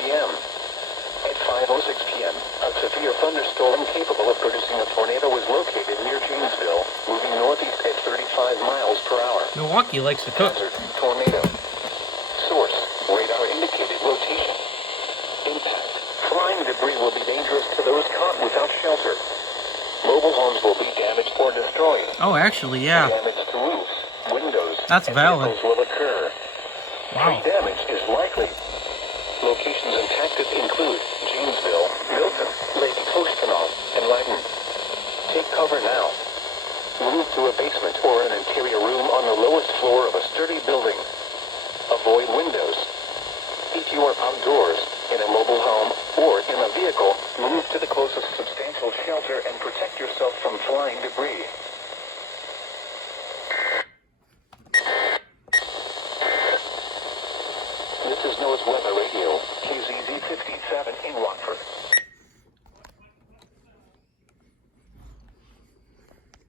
p.m. At 5:06 p.m., a severe thunderstorm capable of producing a tornado was located near Janesville, moving northeast at 35 miles per hour. Milwaukee likes to cook. Hazard, tornado. Source, radar indicated rotation. Impact, flying debris will be dangerous to those caught without shelter. Mobile homes will be damaged or destroyed. Oh, actually, yeah. Damage to roofs, windows, That's and valid. vehicles will occur. Wow. Tree damage is likely. Locations impacted include Janesville, Milton, Lake Postanoff, and Lyden. Take cover now. Move to a basement or an interior room on the lowest floor of a sturdy building. Avoid windows. If you are outdoors, in a mobile home, or in a vehicle, move to the closest substantial shelter and protect yourself from flying debris. This is Noaa's Weather Radio, QZZ 57 in Rockford.